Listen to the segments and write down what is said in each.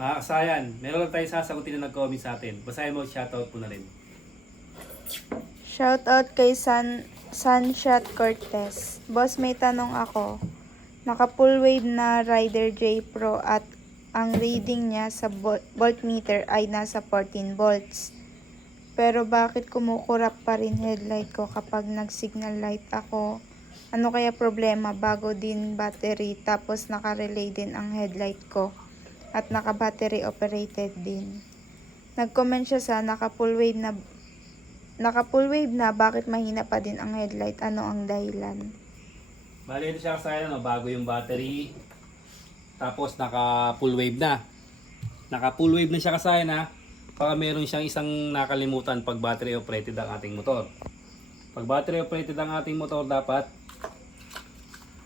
Mga kasayan, meron lang tayong sasagutin na nag-comment sa atin. Basahin mo, shoutout po na rin. Shoutout kay Sunshot Cortez. Boss, may tanong ako. Naka full wave na Rider J Pro at ang reading niya sa voltmeter ay nasa 14 volts. Pero bakit kumukurap pa rin headlight ko kapag nag-signal light ako? Ano kaya problema? Bago din battery tapos naka-relay din ang headlight ko at naka-battery operated din. Nag-comment siya sa naka full wave na bakit mahina pa din ang headlight? Ano ang dahilan? Bali, ito siya kasayan, bago yung battery. Tapos naka full wave na. Naka full wave na siya kasayan ha. Baka meron siyang isang nakalimutan pag battery operated ang ating motor. Pag battery operated ang ating motor, dapat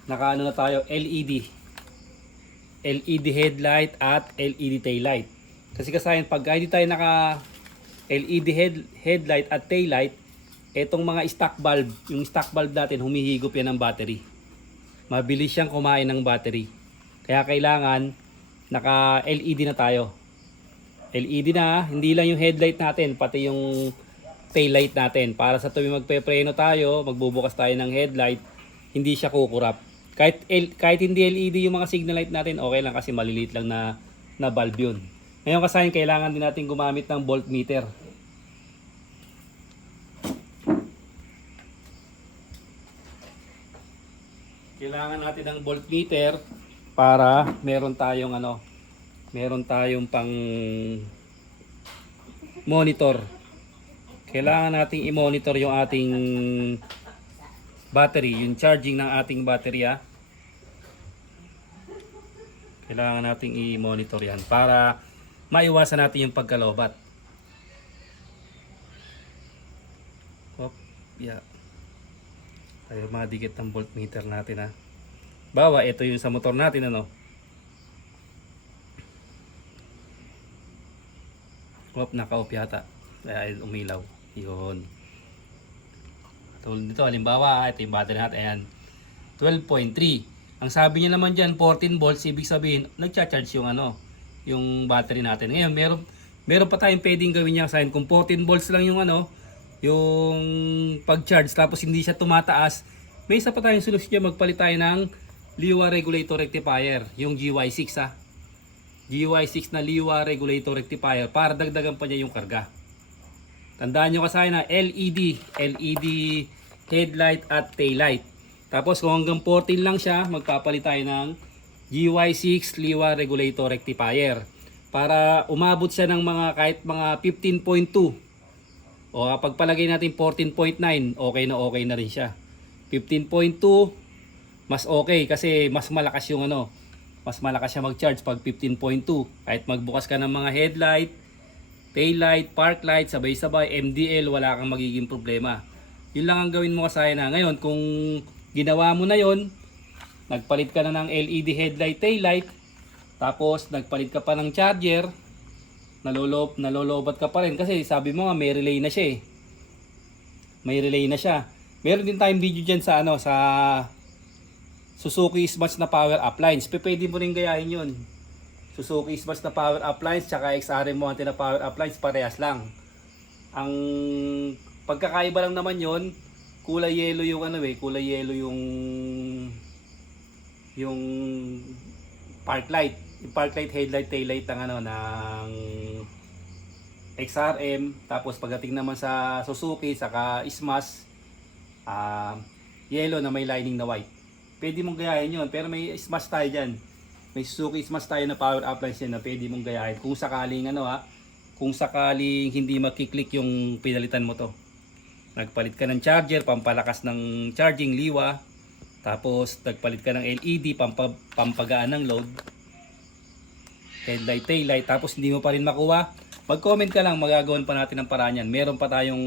naka ano na tayo, LED. LED headlight at LED taillight. Kasi kasayan, pag hindi tayo naka LED headlight at taillight, etong mga stock bulb, yung stock bulb natin, humihigop yan ng battery. Mabilis siyang kumain ng battery. Kaya kailangan naka LED na tayo. LED na, hindi lang yung headlight natin, pati yung taillight natin. Para sa tuwing magpepreno tayo, magbubukas tayo ng headlight, hindi siya kukurap. Kahit hindi LED yung mga signal light natin, okay lang kasi maliliit lang na bulb yun. Ngayon kasi kailangan din natin gumamit ng voltmeter. Kailangan natin ng voltmeter para meron tayong pang monitor. Kailangan nating i-monitor yung ating battery, yung charging ng ating battery. Kailangan nating i-monitor yan para maiwasan natin yung pagkalobat. Yeah. Tayo madikit ng voltmeter natin Bawa, ito yung sa motor natin naka-off yata. Kaya umilaw. Yun. Tulad dito, halimbawa, ito yung battery natin. Ayan. 12.3. Ang sabi niya naman dyan, 14 volts. Ibig sabihin, nagcha-charge yung battery natin. Ngayon, meron pa tayong pwedeng gawin niya sa akin. Kung 14 volts lang yung yung pag-charge, tapos hindi siya tumataas, may isa pa tayong solusyon dyan. Magpalit tayo ng Liwa Regulator Rectifier. Yung GY6 GY6 na Liwa Regulator Rectifier para dagdagan pa niya yung karga. Tandaan nyo kasi na LED headlight at taillight. Tapos kung hanggang 14 lang siya, magpapalit tayo ng GY6 Liwa Regulator Rectifier para umabot siya ng kahit mga 15.2. O kapag palagay natin 14.9, okay na rin siya. 15.2 mas okay kasi mas malakas yung mas malakas siya mag-charge pag 15.2. Kahit magbukas ka ng mga headlight, taillight, park light, sabay-sabay, MDL, wala kang magiging problema. Yun lang ang gawin mo kasi ngayon. Kung ginawa mo na yon, nagpalit ka na ng LED headlight, taillight, tapos nagpalit ka pa ng charger, nalolobat ka pa rin kasi sabi mo nga may relay na siya May relay na siya. Meron din tayong video dyan sa sa Suzuki Smash na power appliance. Pwede mo rin gayahin yun. Suzuki Smash na power appliance tsaka XRM Monte na power appliance, parehas lang. Ang pagkakaiba lang naman yon, kulay yellow yung kulay yellow yung park light. Yung park light, headlight, taillight ng XRM. Tapos pagdating naman sa Suzuki saka Smash, yellow na may lining na white. Pwede mong gayahin yun, pero may Smash tayo dyan. May Suzuki Smash tayo na power appliance yan na pwede mong gayahin. Kung sakaling kung sakaling hindi makiklik yung pinalitan mo to. Nagpalit ka ng charger, pampalakas ng charging, liwa. Tapos nagpalit ka ng LED, pampagaan ng load. Headlight, taillight, tapos hindi mo pa rin makuha. Mag-comment ka lang, magagawan pa natin ng paraan yan. Meron pa tayong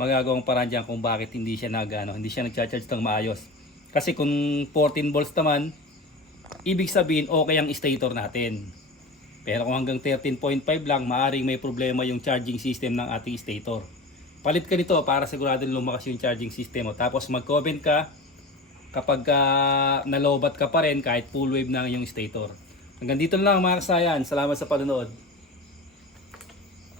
magagawang paraan dyan kung bakit hindi siya nag-charge ng maayos. Kasi kung 14 volts naman, ibig sabihin okay ang stator natin. Pero kung hanggang 13.5 lang, maaring may problema yung charging system ng ating stator. Palit ka nito para sigurado lumakas yung charging system mo. Tapos mag-comment ka kapag nalobat ka pa rin kahit full wave na yung stator. Hanggang dito na lang mga kasayan. Salamat sa panonood.